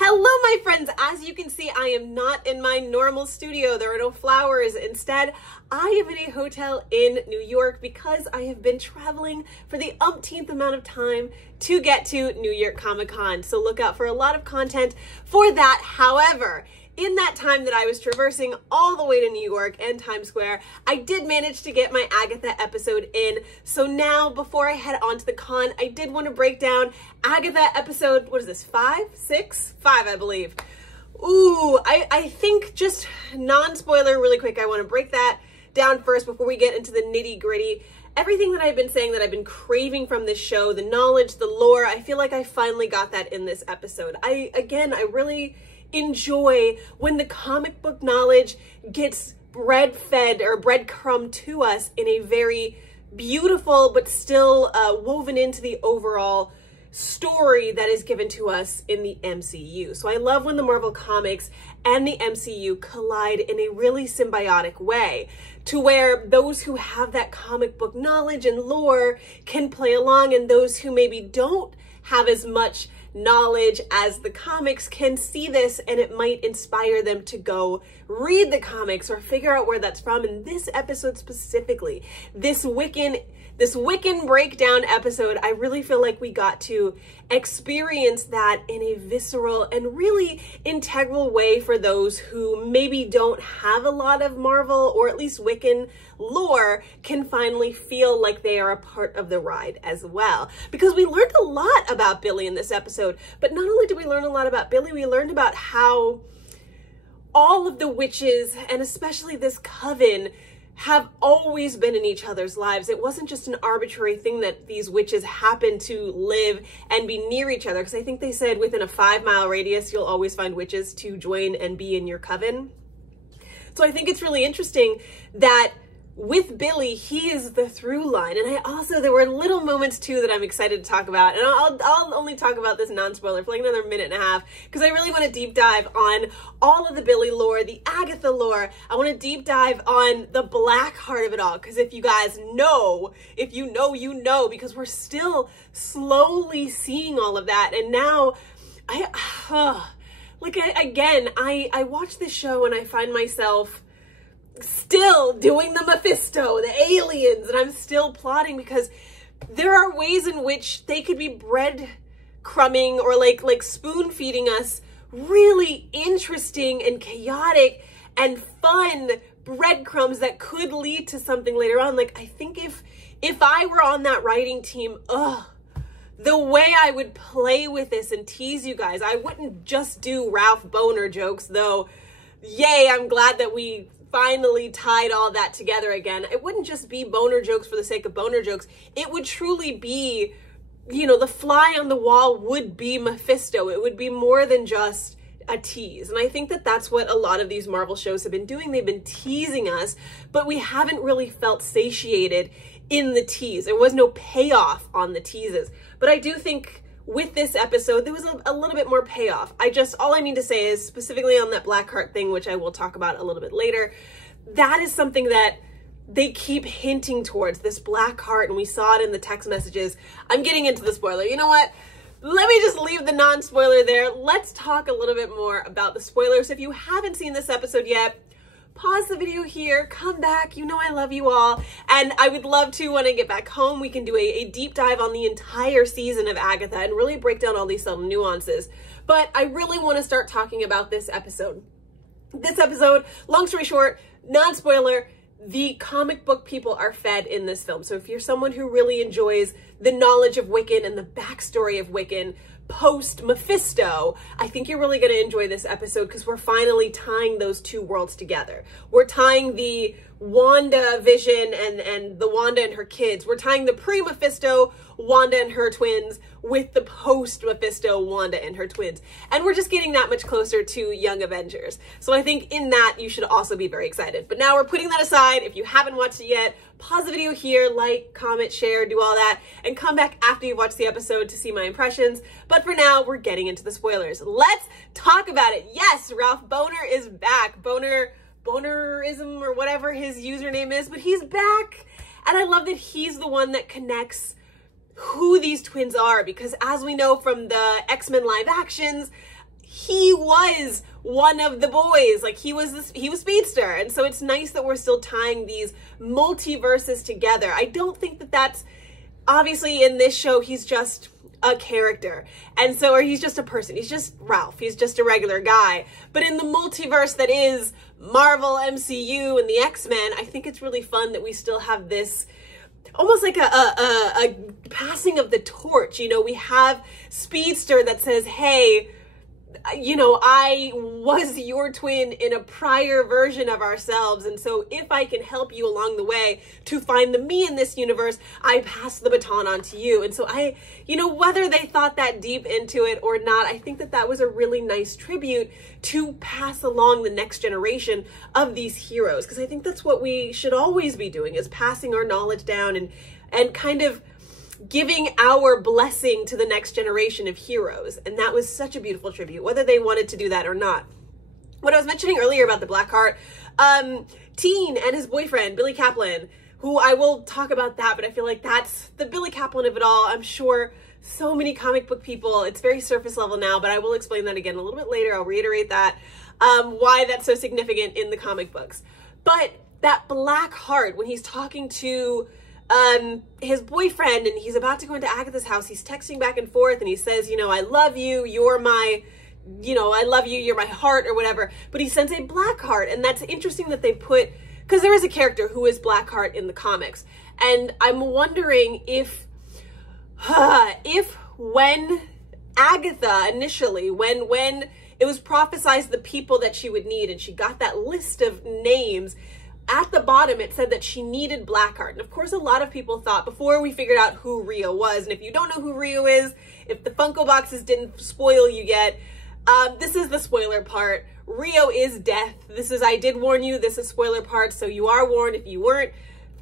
Hello, my friends. As you can see, I am not in my normal studio. There are no flowers. Instead, I am in a hotel in New York because I have been traveling for the umpteenth amount of time to get to New York Comic Con. So look out for a lot of content for that. However, in that time that I was traversing all the way to New York and Times Square, I did manage to get my Agatha episode in. So now, before I head on to the con, I did want to break down Agatha episode, what is this, 5, 6? 5, I believe. Ooh, I think just non-spoiler really quick, I want to break that down first before we get into the nitty-gritty. Everything that I've been saying that I've been craving from this show, the knowledge, the lore, I feel like I finally got that in this episode. I really enjoy when the comic book knowledge gets bread-fed or breadcrumb to us in a very beautiful but still woven into the overall story that is given to us in the MCU. So I love when the Marvel Comics and the MCU collide in a really symbiotic way, to where those who have that comic book knowledge and lore can play along, and those who maybe don't have as much knowledge as the comics can see this, and it might inspire them to go read the comics or figure out where that's from. In this episode specifically, this Wiccan breakdown episode, I really feel like we got to experience that in a visceral and really integral way for those who maybe don't have a lot of Marvel or at least Wiccan lore, can finally feel like they are a part of the ride as well. Because we learned a lot about Billy in this episode, but not only did we learn a lot about Billy, we learned about how all of the witches, and especially this coven, have always been in each other's lives. It wasn't just an arbitrary thing that these witches happen to live and be near each other, because I think they said within a 5-mile radius, you'll always find witches to join and be in your coven. So I think it's really interesting that with Billy, he is the through line. And there were little moments too that I'm excited to talk about. And I'll only talk about this non-spoiler for like another minute and a half, because I really want to deep dive on all of the Billy lore, the Agatha lore. I want to deep dive on the black heart of it all. Because if you guys know, if you know, you know, because we're still slowly seeing all of that. And now I watch this show and I find myself still doing the Mephisto, the aliens, and I'm still plotting, because there are ways in which they could be breadcrumbing or like spoon feeding us really interesting and chaotic and fun breadcrumbs that could lead to something later on. Like, I think if I were on that writing team, the way I would play with this and tease you guys, I wouldn't just do Ralph Boner jokes, though. Yay, I'm glad that we finally tied all that together again. It wouldn't just be boner jokes for the sake of boner jokes. It would truly be, you know, the fly on the wall would be Mephisto. It would be more than just a tease. And I think that that's what a lot of these Marvel shows have been doing. They've been teasing us, but we haven't really felt satiated in the tease. There was no payoff on the teases. But I do think with this episode, there was a little bit more payoff. All I mean to say is, specifically on that black heart thing, which I will talk about a little bit later, that is something that they keep hinting towards, this black heart, and we saw it in the text messages. I'm getting into the spoiler. You know what? Let me just leave the non-spoiler there. Let's talk a little bit more about the spoilers. If you haven't seen this episode yet, pause the video here, come back. You know I love you all. And I would love to, when I get back home, we can do a deep dive on the entire season of Agatha and really break down all these subtle nuances. But I really want to start talking about this episode. This episode, long story short, non-spoiler, the comic book people are fed in this film. So if you're someone who really enjoys the knowledge of Wiccan and the backstory of Wiccan, post Mephisto, I think you're really going to enjoy this episode, because we're finally tying those two worlds together. We're tying the Wanda vision and the Wanda and her kids. We're tying the pre-Mephisto Wanda and her twins with the post-Mephisto Wanda and her twins. And we're just getting that much closer to Young Avengers. So I think in that you should also be very excited. But now we're putting that aside. If you haven't watched it yet, pause the video here, like, comment, share, do all that, and come back after you've watched the episode to see my impressions. But for now, we're getting into the spoilers. Let's talk about it. Yes, Ralph Boner is back. Bonerism or whatever his username is, but he's back. And I love that he's the one that connects who these twins are, because as we know from the X-Men live actions, he was one of the boys. Like, he was Speedster. And so it's nice that we're still tying these multiverses together. I don't think that that's, obviously in this show, he's just a character. And so, or he's just a person. He's just Ralph. He's just a regular guy. But in the multiverse that is Marvel, MCU, and the X-Men, I think it's really fun that we still have this almost like a passing of the torch. You know, we have Speedster that says, hey, you know, I was your twin in a prior version of ourselves. And so if I can help you along the way to find the me in this universe, I pass the baton on to you. And so you know, whether they thought that deep into it or not, I think that that was a really nice tribute to pass along the next generation of these heroes. Because I think that's what we should always be doing, is passing our knowledge down and kind of giving our blessing to the next generation of heroes. And that was such a beautiful tribute, whether they wanted to do that or not. What I was mentioning earlier about the Black Heart, Teen and his boyfriend, Billy Kaplan, who I will talk about that, but I feel like that's the Billy Kaplan of it all. I'm sure so many comic book people, it's very surface level now, but I will explain that again a little bit later. I'll reiterate that, why that's so significant in the comic books. But that Black Heart, when he's talking to his boyfriend and he's about to go into Agatha's house, he's texting back and forth and he says, you know, I love you, you're my, you know, I love you, you're my heart or whatever, but he sends a Black Heart. And that's interesting that they put, because there is a character who is Black Heart in the comics. And I'm wondering if when Agatha initially, when it was prophesized the people that she would need and she got that list of names, at the bottom, it said that she needed Blackheart. And of course, a lot of people thought, before we figured out who Rio was, and if you don't know who Rio is, if the Funko boxes didn't spoil you yet, this is the spoiler part. Rio is death. I did warn you, this is spoiler part, so you are warned. If you weren't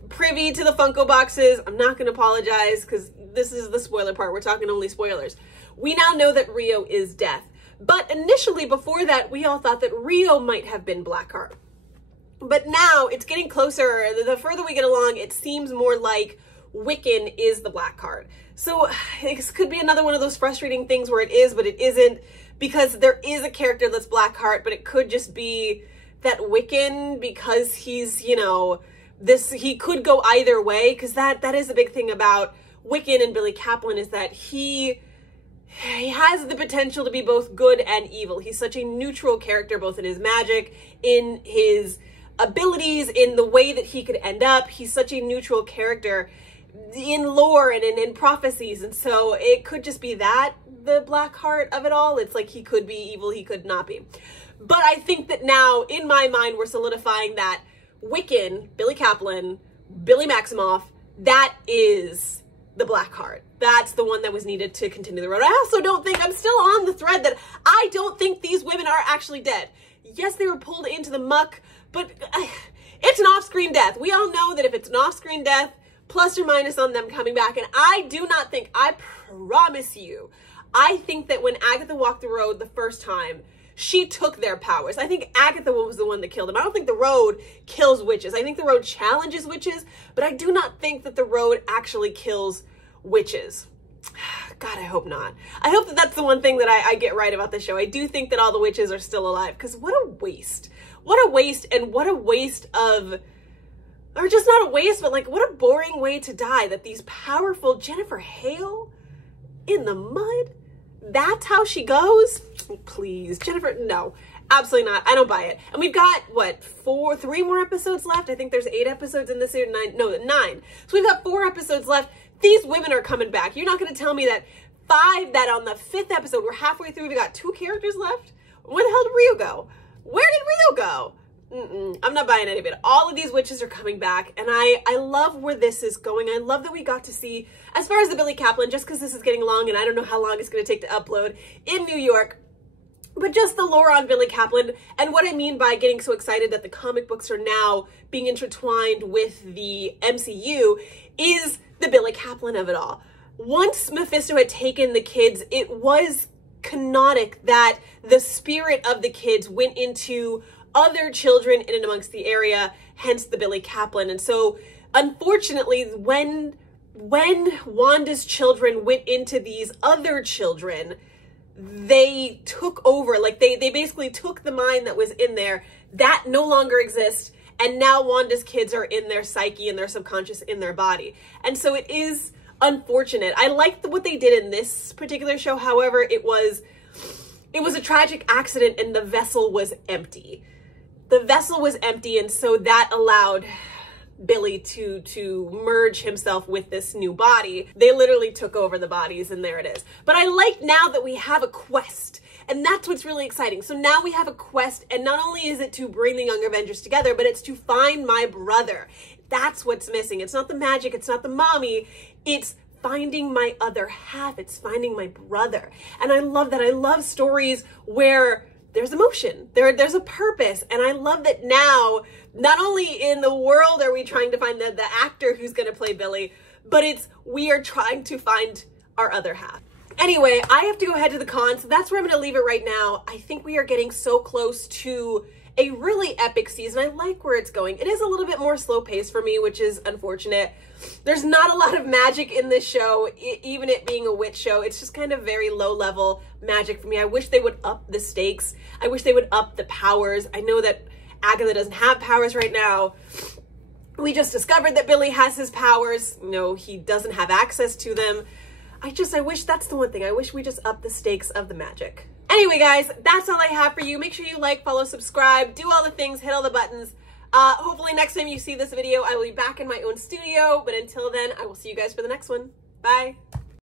privy to the Funko boxes, I'm not going to apologize, because this is the spoiler part. We're talking only spoilers. We now know that Rio is death. But initially, before that, we all thought that Rio might have been Blackheart. But now it's getting closer. The further we get along, it seems more like Wiccan is the Blackheart. So this could be another one of those frustrating things where it is, but it isn't, because there is a character that's Blackheart, but it could just be that Wiccan, because he's, you know, he could go either way, because that is the big thing about Wiccan and Billy Kaplan, is that he has the potential to be both good and evil. He's such a neutral character, both in his magic, in his abilities, in the way that he could end up. He's such a neutral character in lore and in prophecies. And so it could just be that, the Black Heart of it all. It's like he could be evil, he could not be. But I think that now, in my mind, we're solidifying that Wiccan, Billy Kaplan, Billy Maximoff, that is the Black Heart. That's the one that was needed to continue the road. I also don't think, I'm still on the thread that I don't think these women are actually dead. Yes, they were pulled into the muck, but it's an off-screen death. We all know that if it's an off-screen death, plus or minus on them coming back. And I do not think, I promise you, I think that when Agatha walked the road the first time, she took their powers. I think Agatha was the one that killed them. I don't think the road kills witches. I think the road challenges witches, but I do not think that the road actually kills witches. God, I hope not. I hope that that's the one thing that I get right about the show. I do think that all the witches are still alive, because what a waste. What a waste, and what a waste of, or just not a waste, but like what a boring way to die, that these powerful, Jennifer Hale in the mud, that's how she goes? Please, Jennifer, no, absolutely not. I don't buy it. And we've got, what, 3 more episodes left? I think there's 8 episodes in this series, 9. So we've got 4 episodes left. These women are coming back. You're not going to tell me that that on the 5th episode, we're halfway through, we got 2 characters left? Where the hell did Rio go? Where did Rio go? I'm not buying any of it. All of these witches are coming back, and I love where this is going. I love that we got to see, as far as the Billy Kaplan, just because this is getting long, and I don't know how long it's going to take to upload in New York, but just the lore on Billy Kaplan. And what I mean by getting so excited that the comic books are now being intertwined with the MCU is the Billy Kaplan of it all. Once Mephisto had taken the kids, it was canonic that the spirit of the kids went into other children in and amongst the area, hence the Billy Kaplan. And so, unfortunately, when Wanda's children went into these other children, they took over, like they basically took the mind that was in there. That no longer exists. And now Wanda's kids are in their psyche and their subconscious in their body. And so it is unfortunate. I liked what they did in this particular show. However, it was a tragic accident and the vessel was empty. The vessel was empty, and so that allowed Billy to merge himself with this new body. They literally took over the bodies, and there it is. But I like now that we have a quest, and that's what's really exciting. So now we have a quest, and not only is it to bring the Young Avengers together, but it's to find my brother. That's what's missing. It's not the magic, it's not the mommy, it's finding my other half. It's finding my brother. And I love that. I love stories where there's emotion, there's a purpose. And I love that now, not only in the world are we trying to find the actor who's going to play Billy, but we are trying to find our other half. Anyway, I have to go ahead to the con, so that's where I'm going to leave it right now. I think we are getting so close to a really epic season. I like where it's going. It is a little bit more slow paced for me, which is unfortunate. There's not a lot of magic in this show, even it being a witch show. It's just kind of very low level magic for me. I wish they would up the stakes. I wish they would up the powers. I know that Agatha doesn't have powers right now. We just discovered that Billy has his powers. No, he doesn't have access to them. I wish that's the one thing. I wish we just up the stakes of the magic. Anyway, guys, that's all I have for you. Make sure you like, follow, subscribe, do all the things, hit all the buttons. Hopefully next time you see this video, I will be back in my own studio. But until then, I will see you guys for the next one. Bye.